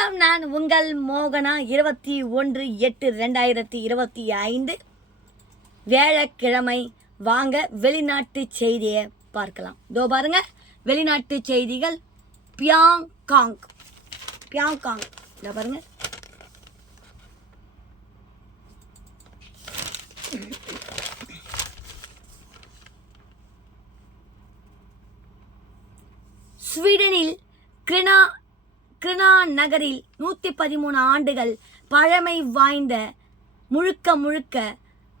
வணக்கம். நான் உங்கள் மோகனா. இருபத்தி ஒன்று எட்டு ரெண்டாயிரத்தி இருபத்தி ஐந்து. வியாழக்கிழமை வாங்க வெளிநாட்டு செய்தியை பார்க்கலாம். இதோ பாருங்க. வெளிநாட்டு செய்திகள். பியாங்காங். பியாங்காங். இதோ பாருங்க ஸ்வீடனில் கிருணா கிருணா நகரில் நூற்றி பதிமூணு ஆண்டுகள் பழமை வாய்ந்த முழுக்க முழுக்க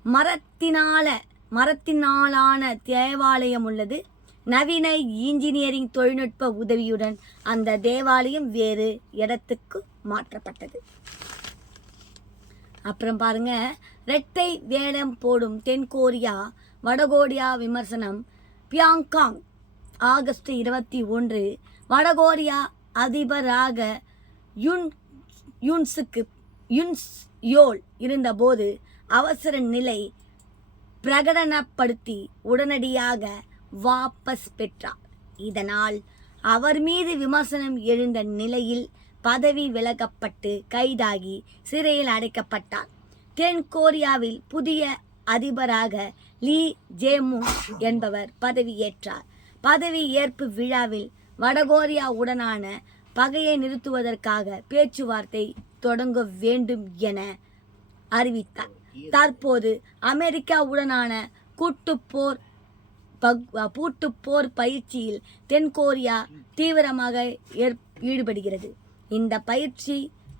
மரத்தினால மரத்தினாலான தேவாலயம் உள்ளது. நவீன இன்ஜினியரிங் தொழில்நுட்ப உதவியுடன் அந்த தேவாலயம் வேறு இடத்துக்கு மாற்றப்பட்டது. அப்புறம் பாருங்க ரெட்டை வேடம் போடும் தென்கொரியா வடகொரியா விமர்சனம். பியாங்காங் ஆகஸ்ட் இருபத்தி ஒன்று வடகொரியா அதிபராக யுன் யுன்ஸுக்கு யுன்ஸ் யோல் இருந்தபோது அவசர நிலை பிரகடனப்படுத்தி உடனடியாக வாபஸ் பெற்றார். இதனால் அவர் மீது விமர்சனம் எழுந்த நிலையில் பதவி விலகப்பட்டு கைதாகி சிறையில் அடைக்கப்பட்டார். தென் கொரியாவில் புதிய அதிபராக லீ ஜேமு என்பவர் பதவியேற்றார். பதவி ஏற்பு விழாவில் வடகொரியாவுடனான பகையை நிறுத்துவதற்காக பேச்சுவார்த்தை தொடங்க வேண்டும் என அறிவித்தார். தற்போது அமெரிக்காவுடனான கூட்டுப்போர் பக் பூட்டுப்போர் பயிற்சியில் தென்கொரியா தீவிரமாக ஏற் ஈடுபடுகிறது. இந்த பயிற்சி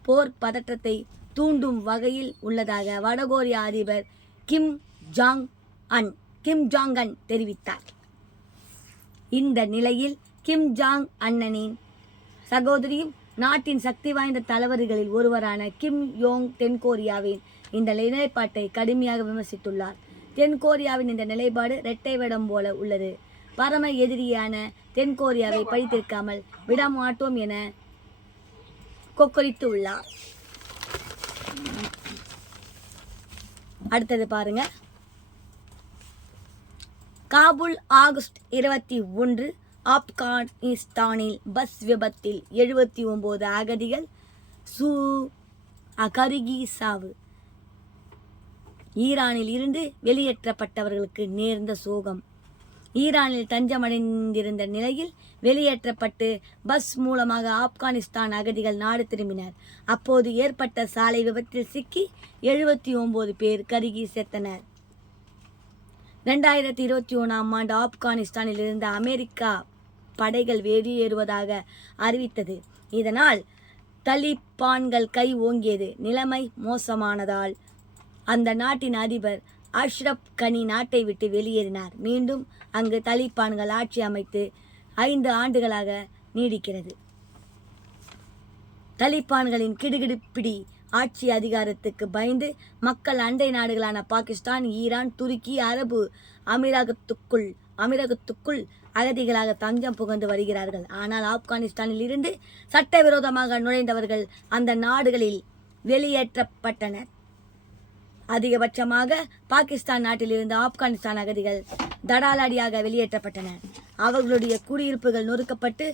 போர் பதற்றத்தை தூண்டும் வகையில் உள்ளதாக வடகொரியா அதிபர் Kim Jong Un Kim Jong Un தெரிவித்தார். இந்த நிலையில் கிம் ஜாங் அண்ணனின் சகோதரியும் நாட்டின் சக்தி வாய்ந்த தலைவர்களில் ஒருவரான கிம் யோங் தென்கொரியாவின் இந்த நிலைப்பாட்டை கடுமையாக விமர்சித்துள்ளார். தென்கொரியாவின் இந்த நிலைப்பாடு இரட்டை வேடம் போல உள்ளது. பரம எதிரியான தென்கொரியாவை பழித்திருக்காமல் விடமாட்டோம் என கொக்கரித்து உள்ளார் அடுத்தது பாருங்க. காபுல் ஆகஸ்ட் இருபத்தி ஒன்று ஆப்கானிஸ்தானில் பஸ் விபத்தில் எழுபத்தி ஒம்பது அகதிகள். சூ அகருகி சாவு ஈரானில் இருந்து வெளியேற்றப்பட்டவர்களுக்கு நேர்ந்த சோகம். ஈரானில் தஞ்சமடைந்திருந்த நிலையில் வெளியேற்றப்பட்டு பஸ் மூலமாக ஆப்கானிஸ்தான் அகதிகள் நாடு திரும்பினர். அப்போது ஏற்பட்ட சாலை விபத்தில் சிக்கி எழுபத்தி ஒன்பது பேர் கருகி செத்தனர். ரெண்டாயிரத்தி இருபத்தி ஒன்றாம் ஆண்டு ஆப்கானிஸ்தானில் இருந்த அமெரிக்கா படைகள் வெளியேறுவதாக அறிவித்தது. இதனால் தலிபான்கள் கை ஓங்கியது. நிலைமை மோசமானதால் அந்த நாட்டின் அதிபர் அஷ்ரப் கனி நாட்டை விட்டு வெளியேறினார். மீண்டும் அங்கு தலிபான்கள் ஆட்சி அமைத்து ஐந்து ஆண்டுகளாக நீடிக்கிறது. தலிபான்களின் கிடுகிடுப்பிடி ஆட்சி அதிகாரத்துக்கு பயந்து மக்கள் அண்டை நாடுகளான பாகிஸ்தான் ஈரான் துருக்கி அரபு அமீரகத்துக்குள் அமீரகத்துக்குள் அகதிகளாக தஞ்சம் புகுந்து வருகிறார்கள். ஆனால் ஆப்கானிஸ்தானில் இருந்து சட்டவிரோதமாக நுழைந்தவர்கள் அந்த நாடுகளில் வெளியேற்றப்பட்டனர். அதிகபட்சமாக பாகிஸ்தான் நாட்டிலிருந்து ஆப்கானிஸ்தான் அகதிகள் தடாலாடியாக வெளியேற்றப்பட்டனர். அவர்களுடைய குடியிருப்புகள் நொறுக்கப்பட்டு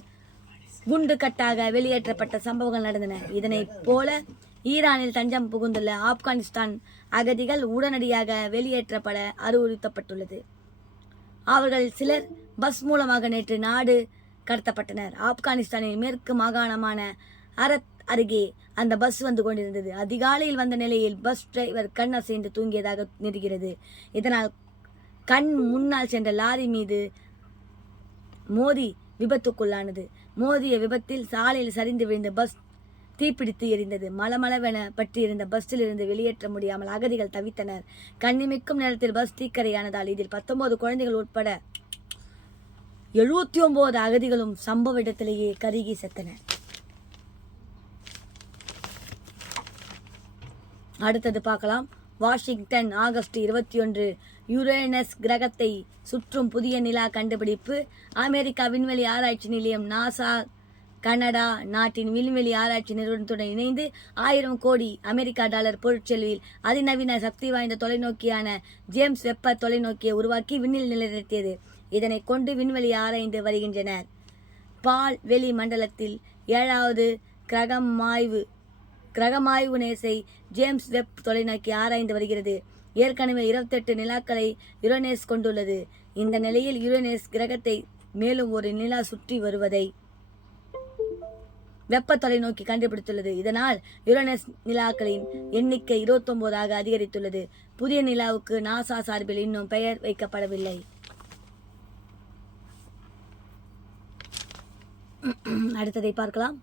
குண்டு கட்டாக வெளியேற்றப்பட்ட சம்பவங்கள் நடந்தன. இதனைப் போல ஈரானில் தஞ்சம் புகுந்துள்ள ஆப்கானிஸ்தான் அகதிகள் உடனடியாக வெளியேற்றப்பட அறிவுறுத்தப்பட்டுள்ளது. அவர்கள் சிலர் பஸ் மூலமாக நேற்று நாடு கடத்தப்பட்டனர். ஆப்கானிஸ்தானின் மேற்கு மாகாணமான அரத் அருகே அந்த பஸ் வந்து கொண்டிருந்தது. அதிகாலையில் வந்த நிலையில் பஸ் டிரைவர் கண் அசைந்து தூங்கியதாக தெரிகிறது. இதனால் கண் முன்னால் சென்ற லாரி மீது மோதி விபத்துக்குள்ளானது. மோதிய விபத்தில் சாலையில் சரிந்து விழுந்த பஸ் தீப்பிடித்து எரிந்தது. மலமளவென பற்றியிருந்த பஸ்ஸில் இருந்து வெளியேற்ற முடியாமல் அகதிகள் தவித்தனர். கண்ணிமிக்கும் நேரத்தில் பஸ் தீக்கரையானதால் இதில் பத்தொன்பது குழந்தைகள் உட்பட எழுபத்தி ஒன்பது அகதிகளும் சம்பவ இடத்திலேயே கருகி செத்தனர். அடுத்தது பார்க்கலாம். வாஷிங்டன் ஆகஸ்ட் இருபத்தி ஒன்று யுரேனஸ் கிரகத்தை சுற்றும் புதிய நிலா கண்டுபிடிப்பு. அமெரிக்கா விண்வெளி ஆராய்ச்சி நிலையம் நாசா கனடா நாட்டின் விண்வெளி ஆராய்ச்சி நிறுவனத்துடன் இணைந்து ஆயிரம் கோடி அமெரிக்கா டாலர் பொருட்செலவில் அதிநவீன சக்தி வாய்ந்த தொலைநோக்கியான ஜேம்ஸ் வெப்ப தொலைநோக்கியை உருவாக்கி விண்ணில் நிலைநிறுத்தியது. இதனை கொண்டு விண்வெளி ஆராய்ந்து வருகின்றனர். பால் வெளி மண்டலத்தில் ஏழாவது கிரகமாய்வு கிரகமாய்வு நேசை ஜேம்ஸ் வெப் தொலைநோக்கி ஆராய்ந்து வருகிறது. ஏற்கனவே இருபத்தெட்டு நிலாக்களை யுரேனேஸ் கொண்டுள்ளது. இந்த நிலையில் யுரேனேஸ் கிரகத்தை மேலும் ஒரு நிலா சுற்றி வருவதை வெப்ப தொலைநோக்கி கண்டுபிடித்துள்ளது. இதனால் யுரேனஸ் நிலாக்களின் எண்ணிக்கை இருபத்தொன்பதாக அதிகரித்துள்ளது. புதிய நிலாவுக்கு நாசா சார்பில் இன்னும் பெயர் வைக்கப்படவில்லை. அடுத்ததை பார்க்கலாம்.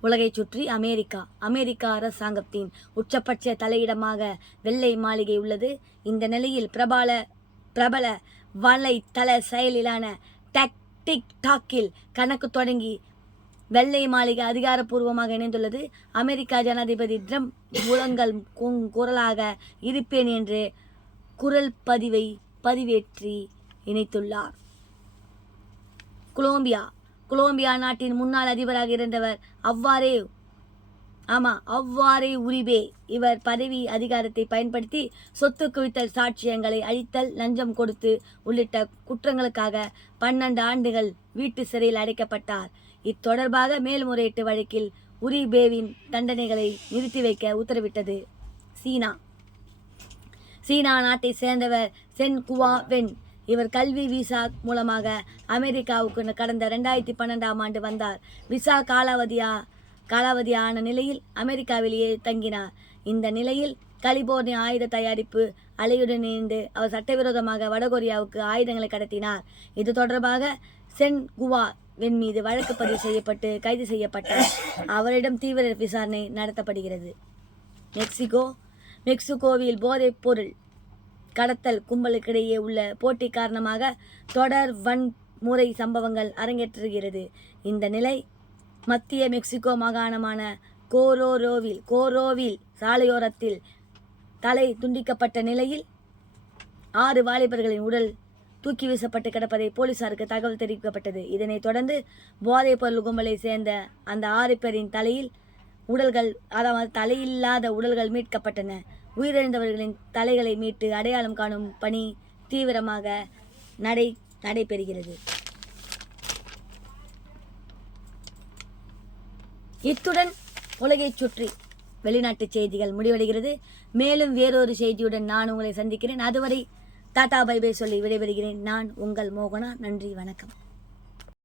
உலகைச் சுற்றி அமெரிக்கா. அமெரிக்கா அரசாங்கத்தின் உச்சபட்ச தலையிடமாக வெள்ளை மாளிகை உள்ளது. இந்த நிலையில் பிரபல பிரபல வலைத்தள செயலிலான டக் டாக்கில் கணக்கு தொடங்கி வெள்ளை மாளிகை அதிகாரப்பூர்வமாக இணைந்துள்ளது. அமெரிக்கா ஜனாதிபதி ட்ரம்ப் முழங்கல் குரலாக இருப்பேன் என்று குரல் பதிவை பதிவேற்றி இணைத்துள்ளார். குலோம்பியா குலோம்பியா நாட்டின் முன்னாள் அதிபராக இருந்தவர் அவ்வாறே ஆமா அவ்வாறே உரிபே. இவர் பதவி அதிகாரத்தை பயன்படுத்தி சொத்து குவித்தல் சாட்சியங்களை அழித்தல் லஞ்சம் கொடுத்து உள்ளிட்ட குற்றங்களுக்காக பன்னெண்டு ஆண்டுகள் வீட்டு சிறையில் அடைக்கப்பட்டார். இத்தொடர்பாக மேல்முறையீட்டு வழக்கில் உரி பேவின் தண்டனைகளை நிறுத்தி வைக்க உத்தரவிட்டது சீனா. சீனா நாட்டை சேர்ந்தவர் சென் குவா வென் இவர் கல்வி விசா மூலமாக அமெரிக்காவுக்கு கடந்த ரெண்டாயிரத்தி பன்னெண்டாம் ஆண்டு வந்தார். விசா காலாவதியா காலாவதியான நிலையில் அமெரிக்காவிலேயே தங்கினார். இந்த நிலையில் கலிபோர்னியா ஆயுத தயாரிப்பு அலையுடன் இணைந்து அவர் சட்டவிரோதமாக வடகொரியாவுக்கு ஆயுதங்களை கடத்தினார். இது தொடர்பாக சென் குவா வென் மீது வழக்கு பதிவு செய்யப்பட்டு கைது செய்யப்பட்டார் அவரிடம் தீவிர விசாரணை நடத்தப்படுகிறது. மெக்சிகோ மெக்சிகோவில் போதைப் பொருள் கடத்தல் கும்பலுக்கிடையே உள்ள போட்டி காரணமாக தொடர் வன்முறை சம்பவங்கள் அரங்கேற்றுகிறது. இந்த நிலை மத்திய மெக்சிகோ மாகாணமான கோரோரோவில் கோரோவில் சாலையோரத்தில் தலை துண்டிக்கப்பட்ட நிலையில் ஆறு வாலிபர்களின் உடல் தூக்கி வீசப்பட்டு கிடப்பதை போலீசாருக்கு தகவல் தெரிவிக்கப்பட்டது. இதனைத் தொடர்ந்து போதைப் பொருள் கும்பலை சேர்ந்த அந்த ஆறு பேரின் தலையில் உடல்கள் அதாவது தலையில்லாத உடல்கள் மீட்கப்பட்டன. உயிரிழந்தவர்களின் தலைகளை மீட்டு அடையாளம் காணும் பணி தீவிரமாக நடை நடைபெறுகிறது. இத்துடன் உலகைச் சுற்றி வெளிநாட்டு செய்திகள் முடிவடைகிறது. மேலும் வேறொரு செய்தியுடன் நான் உங்களை சந்திக்கிறேன். அதுவரை டாடா பை பை சொல்லி விடைபெறுகிறேன். நான் உங்கள் மோகனா. நன்றி வணக்கம்.